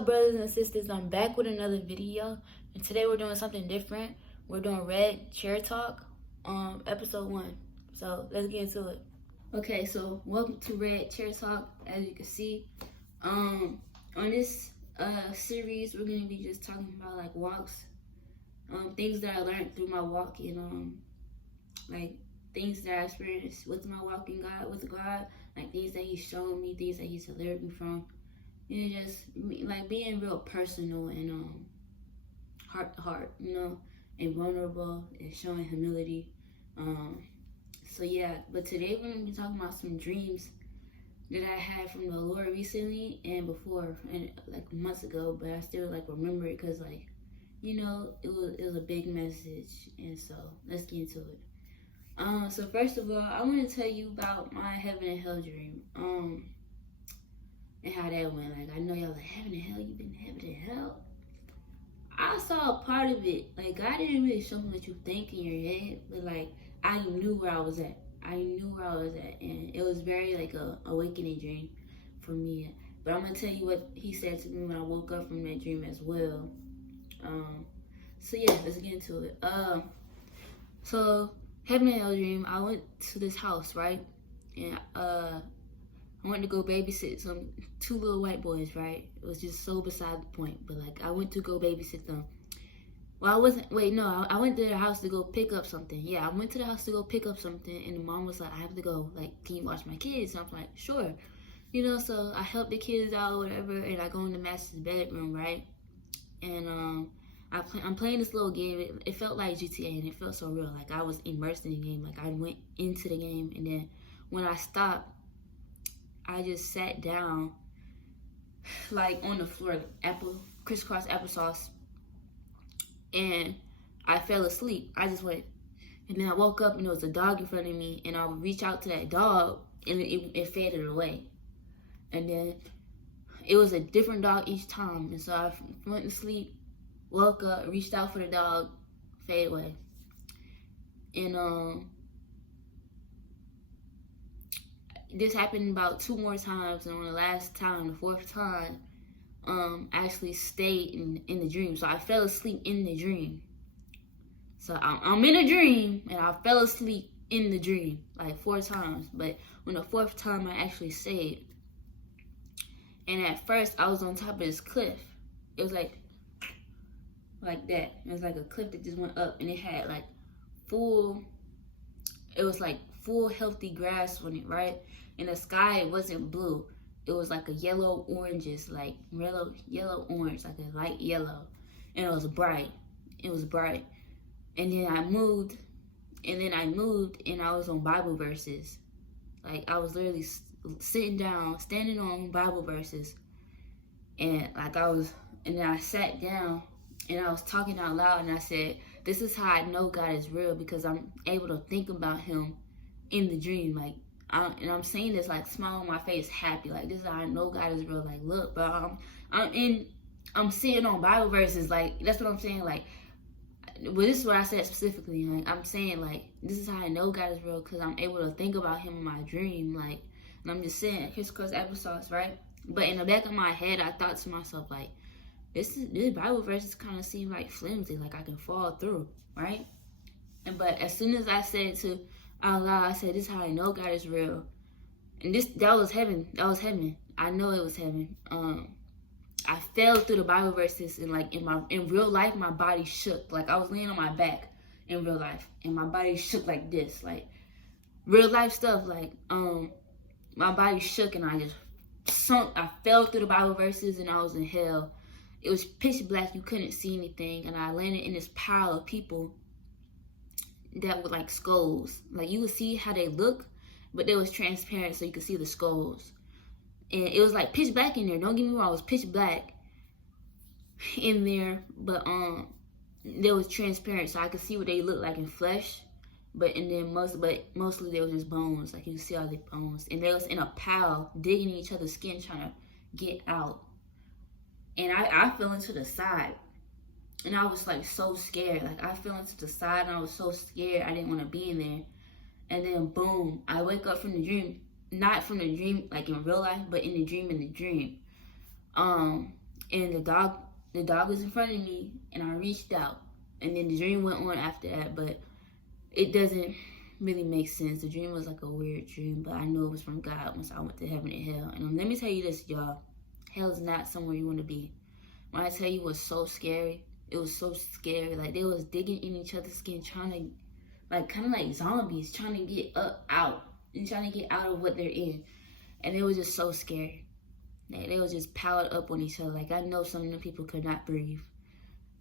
up, brothers and sisters? I'm back with another video, and today we're doing something different. We're doing Red Chair Talk, episode 1. So let's get into it. Okay, so welcome to Red Chair Talk. As you can see, on this series, we're gonna be just talking about like walks, things that I learned through my walk, and like things that I experienced with my walk with God, like things that He's shown me, things that He's delivered me from. Just like being real personal and heart to heart, and vulnerable and showing humility. So yeah, but today we're gonna be talking about some dreams that I had from the Lord recently and before, and like months ago, but I still like remember it because it was a big message. And so let's get into it. So first of all, I want to tell you about my heaven and hell dream. And how that went. Like, I know y'all like, heaven and hell, you been to heaven and hell? I saw a part of it. Like, God didn't really show me what you think in your head, but like, I knew where I was at. And it was very like a awakening dream for me. But I'm gonna tell you what He said to me when I woke up from that dream as well. So yeah, let's get into it. So heaven and hell dream, I went to this house, right? And I went to go babysit two little white boys, right? It was just so beside the point. But like, I went to go babysit them. Well, I went to their house to go pick up something. Yeah, I went to the house to go pick up something, and the mom was like, I have to go. Like, can you watch my kids? And I'm like, sure. So I help the kids out or whatever, and I go in the master's bedroom, right? And I'm playing this little game. It felt like GTA, and it felt so real. Like, I was immersed in the game. Like, I went into the game, and then when I stopped, I just sat down, like on the floor, crisscross applesauce, and I fell asleep. I just went, and then I woke up and there was a dog in front of me, and I would reach out to that dog, and it faded away. And then it was a different dog each time, and so I went to sleep, woke up, reached out for the dog, fade away. And this happened about 2 more times, and on the last time, the 4th time, I actually stayed in the dream. So I fell asleep in the dream. So I'm in a dream, and I fell asleep in the dream like 4 times. But on the 4th time, I actually stayed. And at first, I was on top of this cliff. It was like that. It was like a cliff that just went up, and it had like full healthy grass on it, right? And the sky, it wasn't blue. It was like a yellow oranges, like yellow orange, like a light yellow. And it was bright. And then I moved, and I was on Bible verses. Like, I was literally standing on Bible verses. And then I sat down, and I was talking out loud, and I said, this is how I know God is real, because I'm able to think about Him in the dream. Like, I'm saying this like smile on my face, happy. Like, this is how I know God is real. Like, look, bro, I'm sitting on Bible verses. Like, that's what I'm saying. Like, well, this is what I said specifically. Like, I'm saying, like, this is how I know God is real, because I'm able to think about Him in my dream. Like, and I'm just saying, crisscross applesauce, right? But in the back of my head, I thought to myself, like, this Bible verses kind of seem like flimsy, like I can fall through, right? But as soon as I said out loud, I said, this is how I know God is real. And that was heaven. I know it was heaven. I fell through the Bible verses, and like in real life, my body shook. Like, I was laying on my back in real life, and my body shook like this. Like, real life stuff, like my body shook, and I just sunk. I fell through the Bible verses, and I was in hell. It was pitch black, you couldn't see anything, and I landed in this pile of people that were like skulls. Like, you could see how they look, but they was transparent, so you could see the skulls. And it was like pitch black in there. Don't get me wrong, it was pitch black in there, but they was transparent, so I could see what they looked like in flesh. But mostly they were just bones. Like, you could see all the bones, and they was in a pile digging in each other's skin, trying to get out. And I fell into the side, and I was like so scared. Like, I fell into the side, and I was so scared. I didn't want to be in there. And then boom, I wake up from the dream. Not from the dream like in real life, but in the dream. and the dog was in front of me, and I reached out, and then the dream went on after that, but it doesn't really make sense. The dream was like a weird dream, but I know it was from God once I went to heaven and hell. And let me tell you this, y'all, hell is not somewhere you want to be. When I tell you it was so scary, it was so scary. Like, they was digging in each other's skin, trying to, like, kind of like zombies, trying to get out, and trying to get out of what they're in. And it was just so scary. Like, they was just piled up on each other. Like, I know some of them people could not breathe.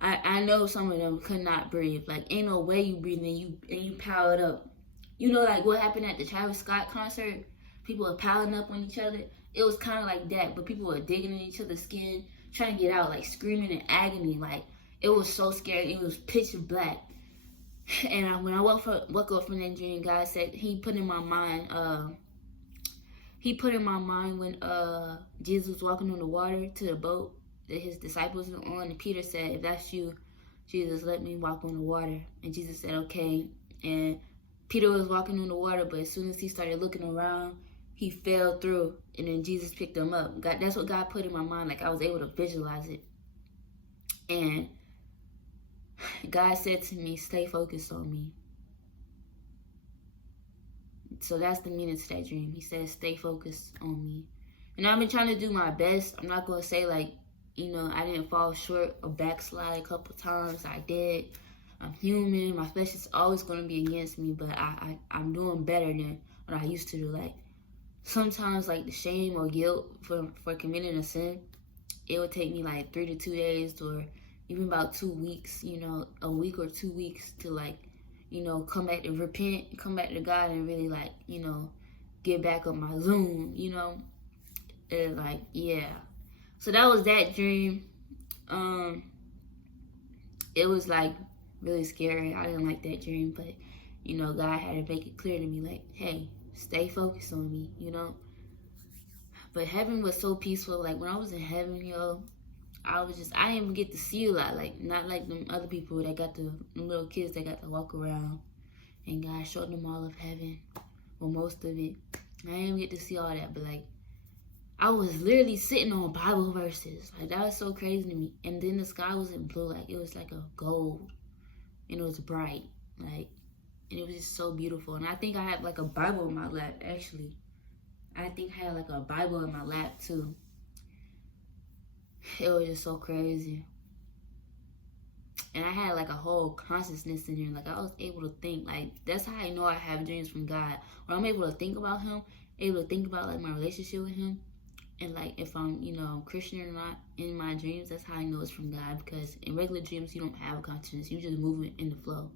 I know some of them could not breathe. Like, ain't no way you breathe and you piled up. You know, like what happened at the Travis Scott concert? People were piling up on each other. It was kind of like that, but people were digging in each other's skin, trying to get out, like screaming in agony. Like, it was so scary. It was pitch black. And when I woke up from that dream, God said He put in my mind when Jesus was walking on the water to the boat that His disciples were on, and Peter said, "If that's you, Jesus, let me walk on the water." And Jesus said, "Okay." And Peter was walking on the water, but as soon as he started looking around, he fell through, and then Jesus picked him up. That's what God put in my mind. Like, I was able to visualize it. And God said to me, "Stay focused on me." So that's the meaning to that dream. He said, "Stay focused on me." And I've been trying to do my best. I'm not going to say, like, you know, I didn't fall short or backslide a couple times. I did. I'm human. My flesh is always going to be against me, but I'm doing better than what I used to do. Like, sometimes, like, the shame or guilt for committing a sin, it would take me like 3 to 2 days, or even about 2 weeks, you know, a week or 2 weeks to, like, you know, come back to repent, come back to God, and really, like, you know, get back on my Zoom, you know. And, like, yeah. So that was that dream. It was, like, really scary. I didn't like that dream, but, you know, God had to make it clear to me, like, hey, stay focused on me, you know. But heaven was so peaceful. Like, when I was in heaven, yo, I didn't even get to see a lot. Like, not like them other people that got the little kids that got to walk around, and God showed them all of heaven, well, most of it. I didn't even get to see all that, but, like, I was literally sitting on Bible verses. Like, that was so crazy to me. And then the sky wasn't blue. Like, it was like a gold. And it was bright. Like, and it was just so beautiful. And I think I had, like, a Bible in my lap, actually. I think I had, like, a Bible in my lap, too. It was just so crazy. And I had, like, a whole consciousness in here. Like, I was able to think. Like, that's how I know I have dreams from God. When I'm able to think about Him, able to think about, like, my relationship with Him, and, like, if I'm, you know, Christian or not in my dreams, that's how I know it's from God. Because in regular dreams, you don't have a consciousness. You just moving in the flow.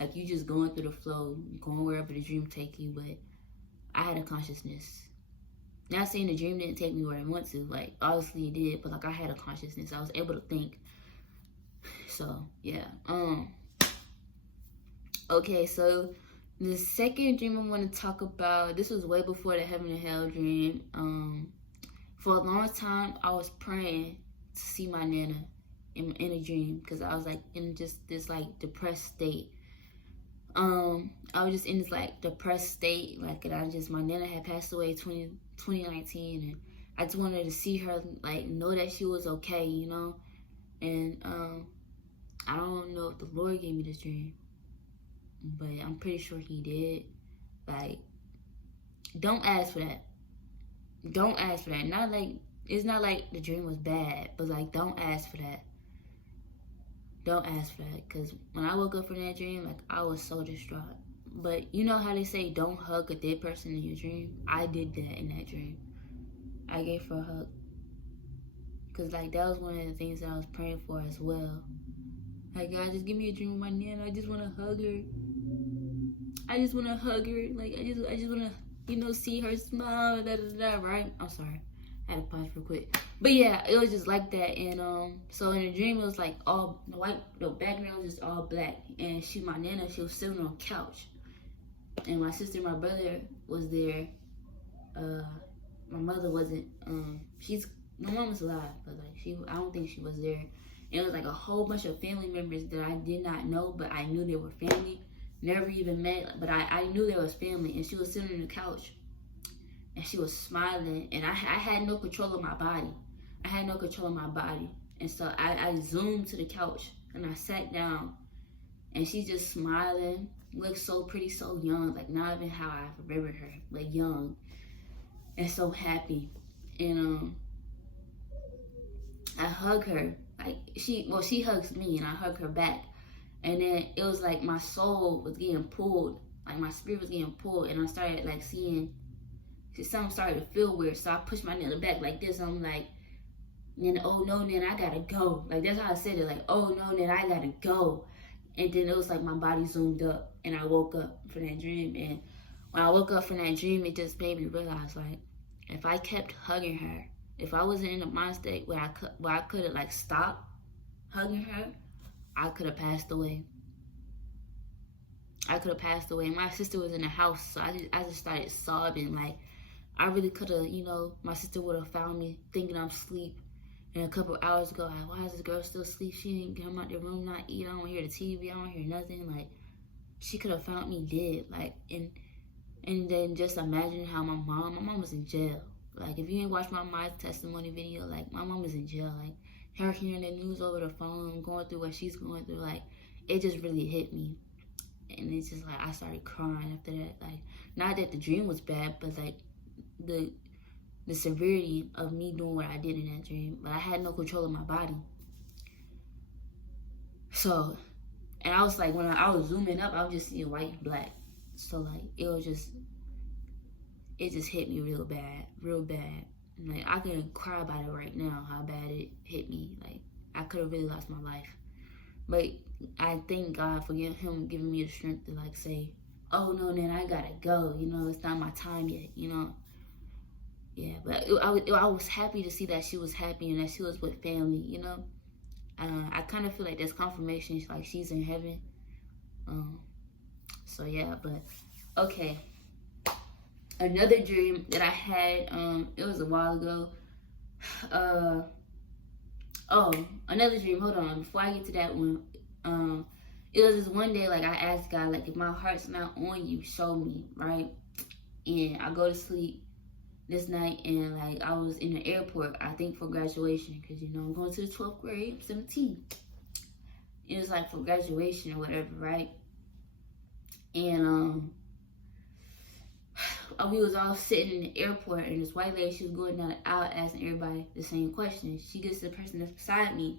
Like, you just going through the flow, going wherever the dream take you. But I had a consciousness. Not saying the dream didn't take me where I want to. Like, obviously it did. But, like, I had a consciousness. I was able to think. So, yeah. Okay, so the second dream I want to talk about, this was way before the heaven and hell dream. For a long time, I was praying to see my Nana in a dream, because I was, like, in just this, like, depressed state. I was just in this, like, depressed state, like, and my Nana had passed away 2019, and I just wanted to see her, like, know that she was okay, you know. And I don't know if the Lord gave me this dream, but I'm pretty sure He did. Like, don't ask for that. Don't ask for that. Not like, it's not like the dream was bad, but, like, don't ask for that. Don't ask for that, because when I woke up from that dream, like, I was so distraught. But you know how they say don't hug a dead person in your dream? I did that in that dream. I gave her a hug, because, like, that was one of the things that I was praying for as well. Like, God, just give me a dream with my Nana. I just want to hug her. I just want to hug her. Like, I just want to, you know, see her smile, right? I'm sorry. I had to pause real quick. But yeah, it was just like that. And so in the dream, it was like all the background was just all black. And my Nana, she was sitting on a couch. And my sister and my brother was there. My mother wasn't. My mom was alive, but, like, I don't think she was there. And it was like a whole bunch of family members that I did not know, but I knew they were family. Never even met, but I knew there was family. And she was sitting on the couch, and she was smiling, and I had no control of my body. I had no control of my body. And so I zoomed to the couch and I sat down, and she's just smiling, looked so pretty, so young, like not even how I remember her, like young and so happy. And I hug her, like she hugs me and I hug her back. And then it was like my soul was getting pulled, like my spirit was getting pulled, and I started like seeing, something started to feel weird. So I pushed my nail back like this. I'm like, then oh no, then I gotta go. Like that's how I said it, like oh no, then I gotta go. And then it was like my body zoomed up and I woke up from that dream. And when I woke up from that dream, it just made me realize, like, if I kept hugging her, if I wasn't in a mind state where I could have like stopped hugging her, I could have passed away. I could have passed away. My sister was in the house, so I just started sobbing. Like, I really could have, you know, my sister would have found me thinking I'm asleep. And a couple of hours ago, like, why is this girl still asleep? She ain't come out the room, not eat. I don't hear the TV. I don't hear nothing. Like, she could have found me dead. Like, and then just imagine how my mom was in jail. Like, if you ain't watched my mom's testimony video, like, my mom was in jail. Like, her hearing the news over the phone, going through what she's going through, like, it just really hit me. And it's just like, I started crying after that. Like, not that the dream was bad, but like, the severity of me doing what I did in that dream. But I had no control of my body. So, and I was like, when I was zooming up, I was just seeing white and black. So like, it just hit me real bad. Like, I can cry about it right now, how bad it hit me. Like, I could have really lost my life. But I thank God for him giving me the strength to like say, oh no, then I gotta go. You know, it's not my time yet, you know. Yeah, but I was happy to see that she was happy and that she was with family, you know. I kind of feel like there's confirmation, like she's in heaven. So yeah, but okay. Another dream that I had, it was a while ago. Another dream, hold on, before I get to that one. It was this one day, like, I asked God, like, if my heart's not on you, show me, right? And I go to sleep this night, and like, I was in the airport, I think for graduation, because, you know, I'm going to the 12th grade, I'm 17. It was like for graduation or whatever, right? And we was all sitting in the airport, and this white lady, she was going down the aisle asking everybody the same question. She gets to the person that's beside me,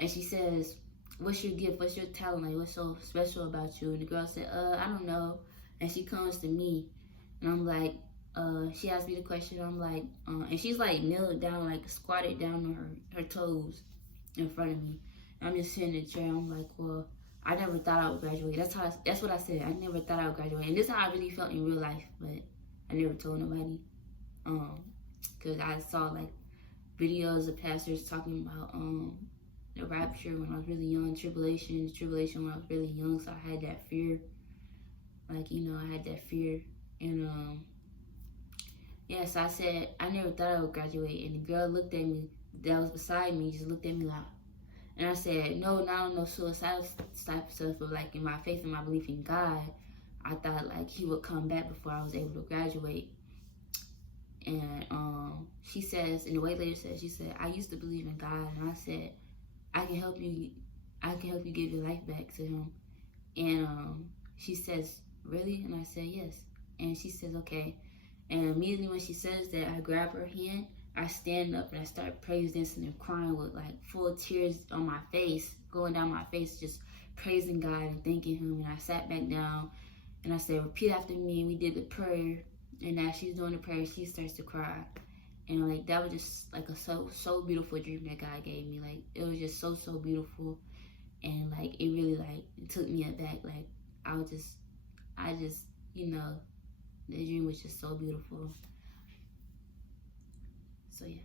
and she says, what's your gift? What's your talent? Like, what's so special about you? And the girl said, I don't know. And she comes to me, and I'm like, she asked me the question. I'm like, and she's like kneeled down, like squatted down on her toes in front of me. And I'm just sitting in the chair. I'm like, well, I never thought I would graduate. That's what I said. I never thought I would graduate. And this is how I really felt in real life, but I never told nobody. Cause I saw like videos of pastors talking about the rapture when I was really young, tribulation when I was really young. So I had that fear. Like, you know, I had that fear. And yeah, so I said, I never thought I would graduate. And the girl looked at me, that was beside me, just looked at me like, and I said, no, not on no suicidal type of stuff, but like in my faith and my belief in God, I thought like he would come back before I was able to graduate. And she says, and the white lady said, she said, I used to believe in God. And I said, I can help you give your life back to him. And she says, really? And I said, yes. And she says, okay. And immediately when she says that, I grab her hand, I stand up and I start praise dancing and crying with like full tears on my face, going down my face, just praising God and thanking him. And I sat back down and I said, repeat after me. And we did the prayer. And as she's doing the prayer, she starts to cry. And like, that was just like a so beautiful dream that God gave me. Like, it was just so beautiful. And like, it really like, it took me aback. Like, I just, you know, the dream was just so beautiful. So yeah.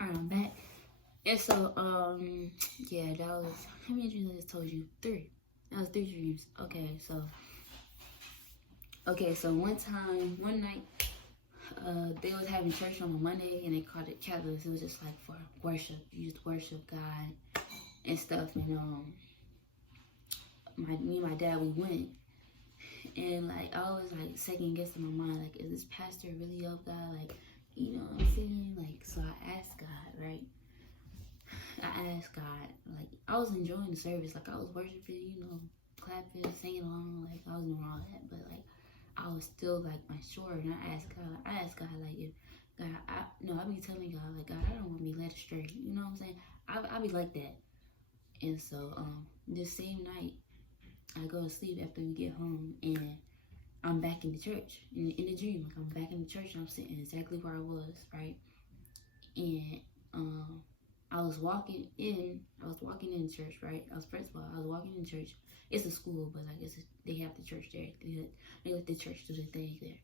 Alright, I'm back. And so, yeah, that was, how many dreams I just told you? 3. That was 3 dreams. Okay, so one night, they was having church on a Monday, and they called it Catalyst. It was just like for worship. You just worship God and stuff. And me and my dad, we went, And like I was like second guessing my mind, like, is this pastor really of God? Like, you know what I'm saying? Like, so I asked God, right? I asked God, like, I was enjoying the service, like I was worshiping, you know, clapping, singing along, like I was doing all that, but like I was still like unsure, and I asked God, like, if God, I be telling God, like, God, I don't want to be led astray, you know what I'm saying? I be like that, and so this same night, I go to sleep after we get home, and I'm back in the church, in the dream, like I'm back in the church, and I'm sitting exactly where I was, right, and I was walking in church, right? First of all, I was walking in church. It's a school, but like they have the church there. They let the church do the thing there.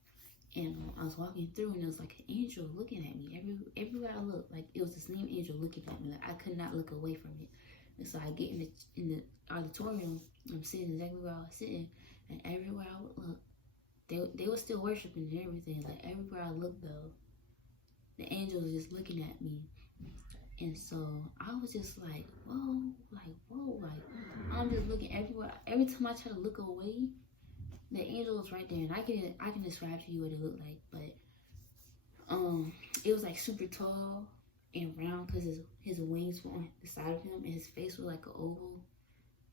And I was walking through, and there was like an angel looking at me. Everywhere I looked, like it was the same angel looking at me. Like I could not look away from it. And so I get in the auditorium. I'm sitting exactly where I was sitting, and everywhere I would look, they were still worshiping and everything. Like everywhere I looked, though, the angel was just looking at me. And so I was just like, whoa, like I'm just looking everywhere. Every time I try to look away, the angel was right there, and I can describe to you what it looked like, but it was like super tall and round because his wings were on the side of him, and his face was like an oval,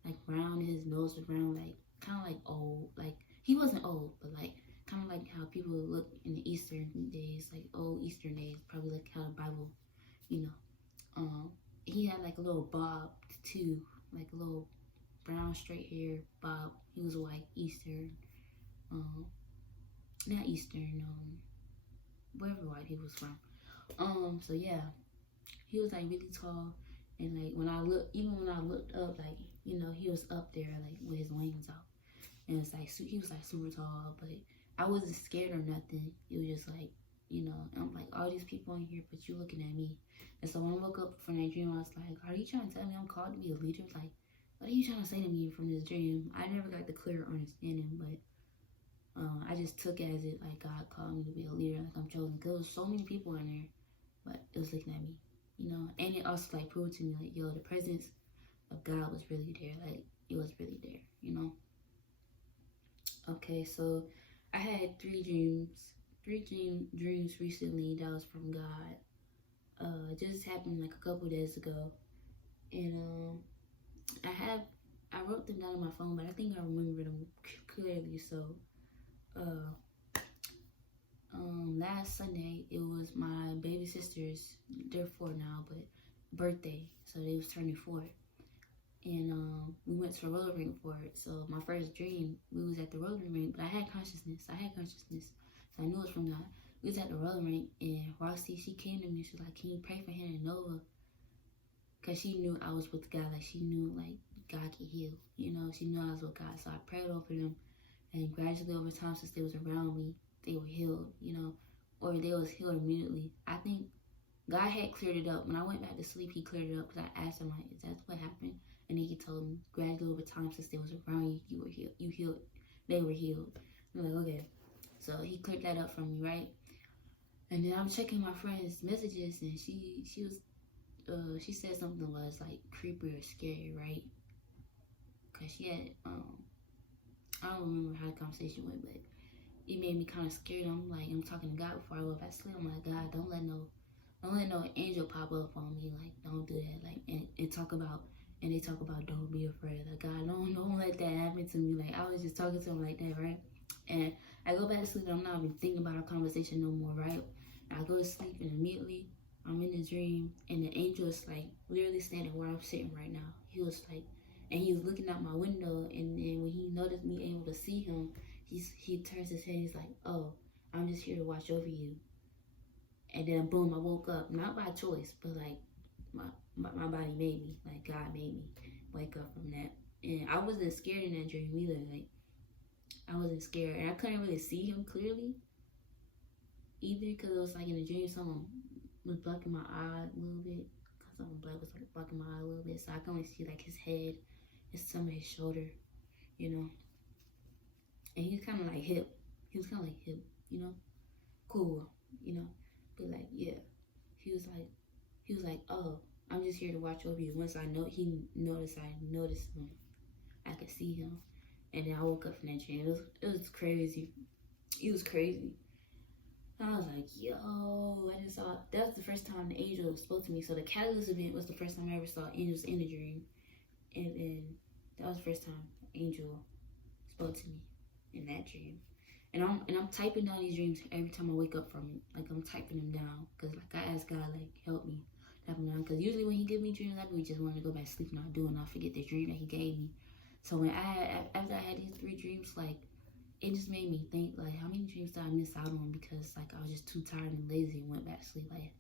like round, and his nose was round, like kind of like old. Like he wasn't old, but like kind of like how people look in the Eastern days, like old Eastern days, probably like how the Bible, you know. He had like a little bob too, like a little brown straight hair bob. He was white, Eastern, not Eastern, wherever white he was from. So yeah, he was like really tall, and like when I looked up, like, you know, he was up there like with his wings out, and it's like he was like super tall, but I wasn't scared or nothing. It was just like, you know, I'm like, all these people in here, but you looking at me. And so when I woke up from that dream, I was like, are you trying to tell me I'm called to be a leader? Like, what are you trying to say to me from this dream? I never got the clear understanding, but I just took it as it like God called me to be a leader, like I'm chosen. Because there was so many people in there, but it was looking at me, you know. And it also like proved to me like, yo, the presence of God was really there. Like it was really there, you know. Okay, so I had three dreams recently that was from God. It just happened like a couple days ago, and I wrote them down on my phone, but I think I remember them clearly. So, last Sunday it was my baby sister's, they're 4 now, but birthday, so they was turning 4, and we went to a roller rink for it. So my first dream, we was at the roller rink, but I had consciousness, so I knew it was from God. We was at the roller rink, and Roxy, she came to me, she was like, can you pray for Hannah and Nova? Because she knew I was with God, like she knew like God could heal, you know, she knew I was with God. So I prayed over them, and gradually over time, since they was around me, they were healed, you know, or they was healed immediately. I think God had cleared it up. When I went back to sleep, He cleared it up, because I asked Him, like, is that what happened? And then He told me, gradually over time, since they was around you, you were healed, they were healed. I'm like, okay. So He cleared that up from me, right? And then I'm checking my friend's messages, and she said something that was like creepy or scary, right? Cause she had I don't remember how the conversation went, but it made me kind of scared. I'm talking to God before I go back to sleep. I'm like, God, don't let no angel pop up on me. Like, don't do that. Like, and they talk about don't be afraid. Like, God, don't let that happen to me. Like, I was just talking to Him like that, right? And I go back to sleep, and I'm not even thinking about our conversation no more, right? I go to sleep, and immediately I'm in the dream, and the angel is like literally standing where I'm sitting right now. He was like, and he was looking out my window, and then when he noticed me able to see him, he turns his head, he's like, oh, I'm just here to watch over you. And then boom, I woke up, not by choice, but like my body made me, like God made me wake up from that. And I wasn't scared in that dream either. Like, I wasn't scared, and I couldn't really see him clearly either, because it was like in the dream someone was blocking my eye a little bit, because something black was like blocking my eye a little bit, so I can only see like his head and some of his shoulder, you know. And he was kind of like hip, you know, cool, you know. But like, yeah, he was like, oh, I'm just here to watch over you. Once he noticed him, I could see him. And then I woke up from that dream. It was crazy. It was crazy. And I was like, yo, I just saw, that's the first time the angel spoke to me. So the catalyst event was the first time I ever saw angels in a dream. And then that was the first time the angel spoke to me in that dream. And I'm typing down these dreams every time I wake up from it. Like, I'm typing them down. Because, like, I ask God, like, help me type them down. Because usually when he gives me dreams, I really just want to go back to sleep and not do it. And I forget the dream that he gave me. So when after I had these 3 dreams, like, it just made me think, like, how many dreams did I miss out on because, like, I was just too tired and lazy and went back to sleep. Like,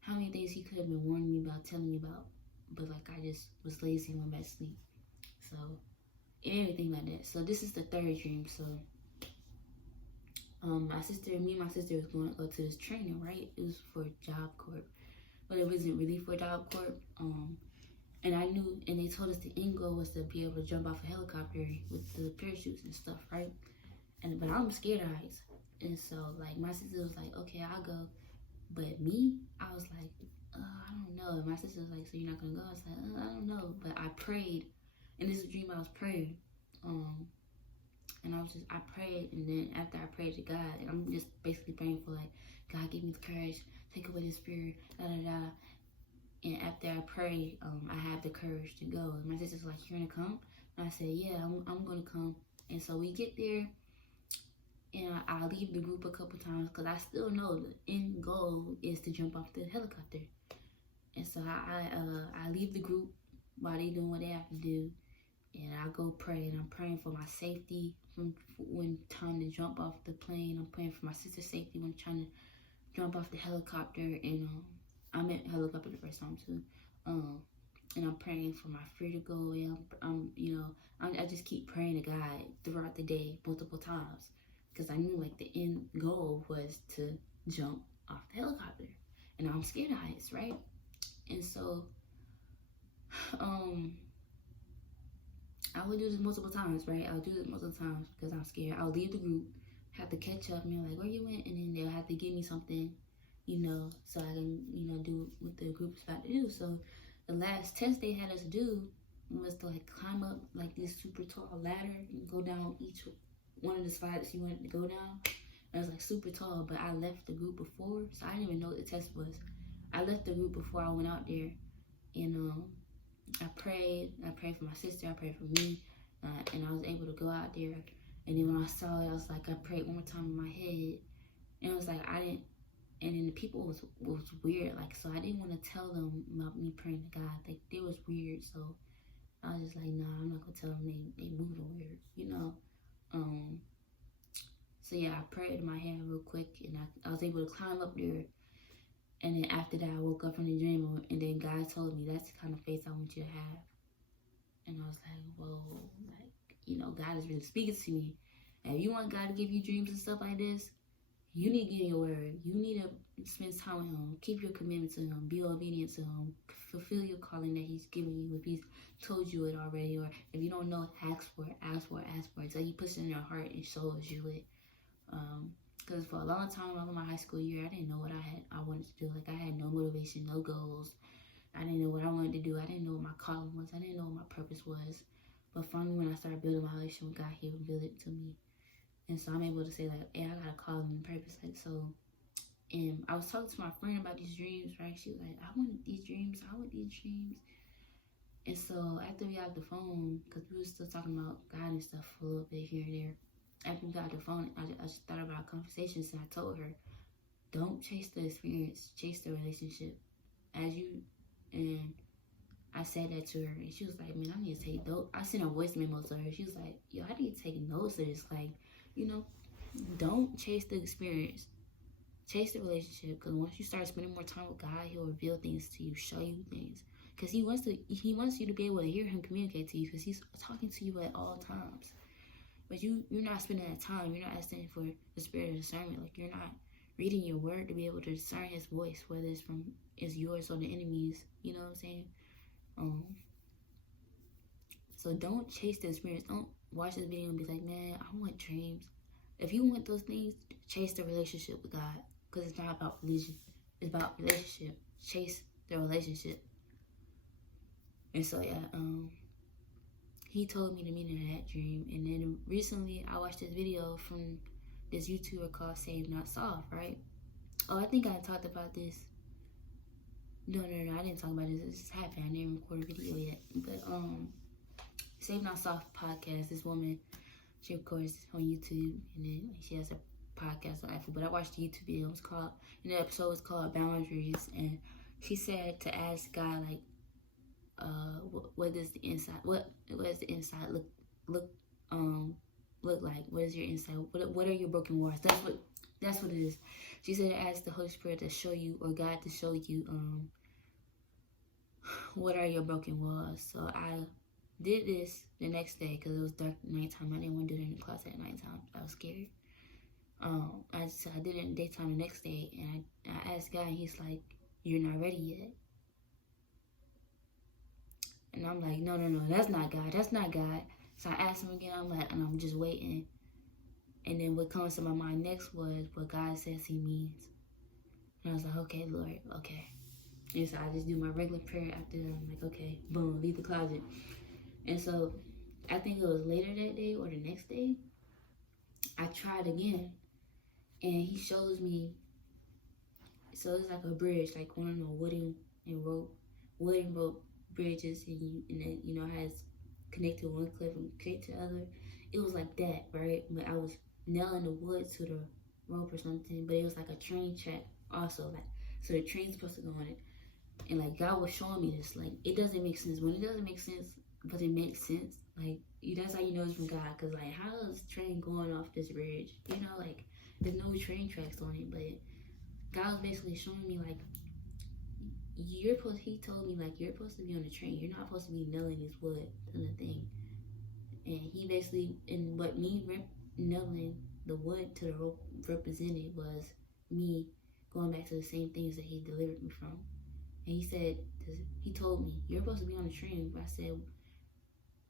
how many things he could have been warning me about, telling me about, but, like, I just was lazy and went back to sleep. So, it made me think like that. So, this is the 3rd dream. So, me and my sister was going to go to this training, right? It was for Job Corps, but it wasn't really for Job Corps. And I knew, and they told us the end goal was to be able to jump off a helicopter with the parachutes and stuff, right? But I'm scared of heights. And so, like, my sister was like, okay, I'll go. But me, I was like, I don't know. And my sister was like, so you're not going to go? I was like, I don't know. But I prayed. And this is a dream I was praying. And I prayed. And then after I prayed to God, and I'm just basically praying for, like, God, give me the courage. Take away the spirit. Da-da-da. And after I prayed, I had the courage to go. And my sister was like, you're going to come? And I said, yeah, I'm going to come. And so we get there. And I leave the group a couple times because I still know the end goal is to jump off the helicopter. And so I leave the group while they doing what they have to do. And I go pray. And I'm praying for my safety when time to jump off the plane. I'm praying for my sister's safety when trying to jump off the helicopter. And I met helicopter the first time too. And I'm praying for my fear to go away. I just keep praying to God throughout the day multiple times. Because I knew, like, the end goal was to jump off the helicopter. And I'm scared of heights, right? And so, I would do this multiple times, right? I'll do this multiple times because I'm scared. I'll leave the group, have to catch up, and be like, where you went? And then they'll have to give me something, so I can, do what the group's about to do. So, the last test they had us do was to, like, climb up, like, this super tall ladder and go down each one of the slides you wanted to go down. It was, like, super tall, but I left the group before, so I didn't even know what the test was. I left the group before I went out there, and I prayed for my sister, I prayed for me, and I was able to go out there. And then when I saw it, I was like, I prayed one more time in my head, and it was like, and then the people was weird, like, so I didn't want to tell them about me praying to God. Like, they was weird, so I was just like, nah, I'm not gonna tell them they moving weird, So yeah, I prayed in my head real quick, and I was able to climb up there. And then after that, I woke up from the dream, and then God told me, that's the kind of faith I want you to have. And I was like, whoa, like, God is really speaking to me. And if you want God to give you dreams and stuff like this, you need to get in your word. You need to spend time with him. Keep your commitment to him. Be obedient to him. Fulfill your calling that he's given you. If he's told you it already, or if you don't know, ask for it, ask for it, ask for it. So he puts it in your heart and shows you it. Because for a long time, all of my high school year, I didn't know what I wanted to do. Like, I had no motivation, no goals. I didn't know what I wanted to do. I didn't know what my calling was. I didn't know what my purpose was. But finally, when I started building my relationship with God, he revealed it to me. And so I'm able to say, like, hey, I got a calling and purpose. Like, so, and I was talking to my friend about these dreams, right? She was like, I want these dreams. And so after we got the phone, because we were still talking about God and stuff for a little bit here and there. After we got the phone, I just thought about our conversations, and I told her, don't chase the experience, chase the relationship. And I said that to her, and she was like, man, I need to take notes. I sent a voice memo to her. She was like, yo, I need to take notes of this. Like, don't chase the experience. Chase the relationship, because once you start spending more time with God, he'll reveal things to you, show you things. Because he wants you to be able to hear him communicate to you, because he's talking to you at all times. But you're not spending that time. You're not asking for the spirit of discernment. Like, you're not reading your word to be able to discern his voice, whether it's yours or the enemy's. You know what I'm saying? So don't chase the experience. Don't watch this video and be like, man, I want dreams. If you want those things, chase the relationship with God. Because it's not about religion. It's about relationship. Chase the relationship. And so, yeah, he told me the meaning of that dream. And then recently I watched this video from this YouTuber called Save Not Soft, right? Oh, I think I talked about this. No, I didn't talk about this. This just happened. I didn't record a video yet. But Save Not Soft podcast, this woman, she records on YouTube, and then she has a podcast on Apple. But I watched the YouTube video. And the episode was called Boundaries, and she said to ask God, like, what does the inside, what does the inside look like? What is your inside? What are your broken walls? That's what it is. She said to ask the Holy Spirit to show you, or God to show you, what are your broken walls. So I did this the next day because it was dark at nighttime. I didn't want to do it in the closet at nighttime. I was scared. I did it in the daytime the next day, and I asked God, and he's like, "You're not ready yet." And I'm like, no, that's not God. That's not God. So I asked him again. I'm like, and I'm just waiting. And then what comes to my mind next was what God says he means. And I was like, okay, Lord, okay. And so I just do my regular prayer after that. I'm like, okay, boom, leave the closet. And so I think it was later that day or the next day, I tried again. And he shows me, so it's like a bridge, like one of the wooden rope bridges, and then, you know, has connected one cliff and connected to the other. It was like that, right? But I was nailing the wood to the rope or something, but it was like a train track also, like, so the train's supposed to go on it. And like God was showing me this, like, it doesn't make sense. When it doesn't make sense, but it makes sense, like, that's how you know it's from God. Because like, how is the train going off this bridge? You know, like, there's no train tracks on it. But God was basically showing me, like, he told me, like, you're supposed to be on the train. You're not supposed to be nailing this wood to the thing. And he basically, and what me nailing the wood to the rope represented was me going back to the same things that he delivered me from. And he told me, you're supposed to be on the train. I said,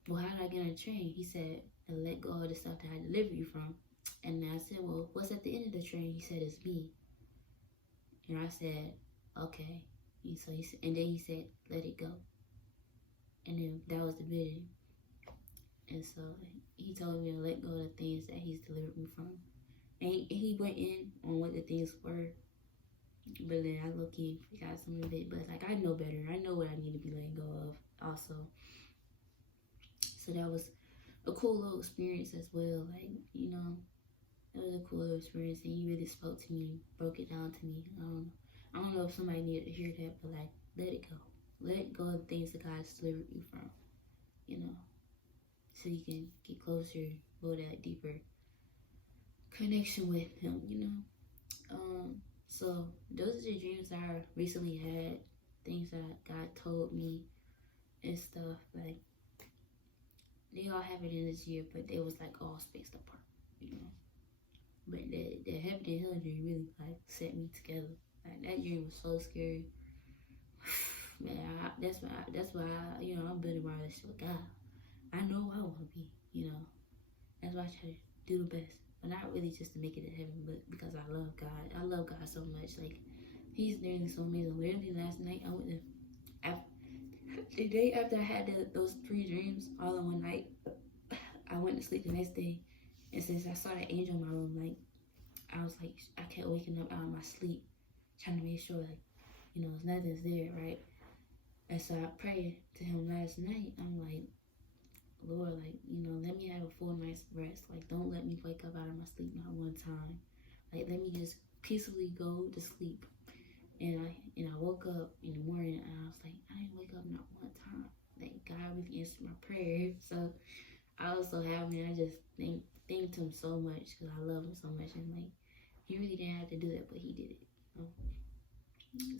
well, how did I get on the train? He said, to let go of the stuff that I delivered you from. And I said, well, what's at the end of the train? He said, it's me. And I said, okay. And so and then he said, let it go. And then that was the vision. And so he told me to let go of the things that he's delivered me from. And he went in on what the things were. But then I low-key forgot some of it. But it's like, I know better. I know what I need to be letting go of also. So that was a cool little experience as well. Like, you know, it was a cool little experience. And he really spoke to me, broke it down to me. I don't know if somebody needed to hear that, but like, let it go. Let go of the things that God's delivered you from, you know, so you can get closer, build that deeper connection with him, you know. So those are the dreams that I recently had, things that God told me and stuff. Like, they all happened in this year, but they was like all spaced apart, you know. But the heaven and hell dream really like set me together. Like, that dream was so scary. Man, that's why you know, I'm building my relationship with God. I know who I want to be, you know. That's why I try to do the best. But not really just to make it to heaven, but because I love God. I love God so much. Like, he's literally so amazing. Literally last night, I went to, the day after I had those 3 dreams all in one night, I went to sleep the next day. And since I saw that angel in my room, like, I was like, I kept waking up out of my sleep, trying to make sure, like, you know, nothing's there, right? And so I prayed to him last night. I'm like, Lord, like, you know, let me have a full night's rest. Like, don't let me wake up out of my sleep not one time. Like, let me just peacefully go to sleep. And I woke up in the morning, and I was like, I didn't wake up not one time. Like, God really answered my prayer. So I was so happy. I just thanked him so much because I love him so much. And like, he really didn't have to do that, but he did it. You know?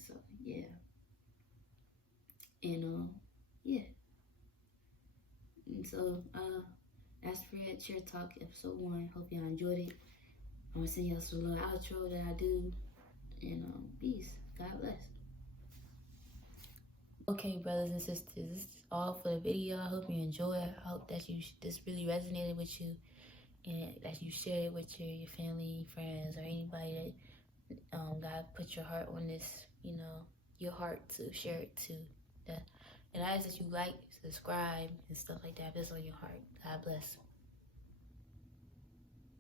So yeah. And yeah. And so that's Fred Chair Talk episode 1. Hope y'all enjoyed it. I'm gonna send y'all some little outro that I do. And peace. God bless. Okay, brothers and sisters, this is all for the video. I hope you enjoy it. I hope that this really resonated with you, and that you share it with your family, friends, or anybody that God put your heart on this, you know, your heart to share it to. And I ask that you like, subscribe, and stuff like that if it's on your heart. God bless.